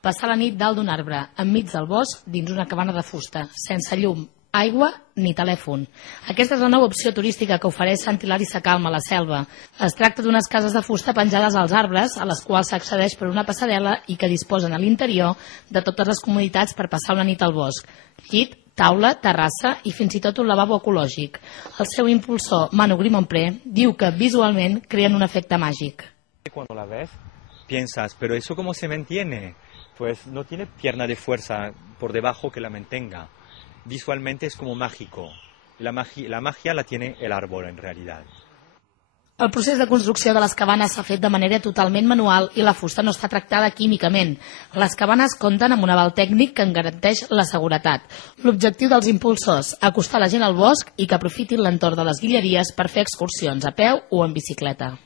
Passar la nit dalt d'un arbre, enmig del bosc, dins una cabana de fusta, sense llum, aigua ni telèfon. Aquesta és la nova opció turística que ofereix Sant Hilari Sacalm a la Selva. Es tracta d'unes cases de fusta penjades als arbres, a les quals s'accedeix per una passarel·la i que disposen a l'interior de totes les comoditats per passar una nit al bosc. Llit, taula, terrassa i fins i tot un lavabo ecològic. El seu impulsor, Manu Grimonpré, diu que visualment creen un efecte màgic. Cuando la ves, piensas, pero ¿eso cómo se mantiene? Pues no tiene pierna de fuerza por debajo que la mantenga. Visualmente es como mágico. La magia la tiene el árbol en realidad. El procés de construcció de les cabanes s'ha fet de manera totalment manual i la fusta no està tractada químicament. Les cabanes compten amb un aval tècnic que en garanteix la seguretat. L'objectiu dels impulsors, acostar la gent al bosc i que aprofitin l'entorn de les guilleries per fer excursions a peu o en bicicleta.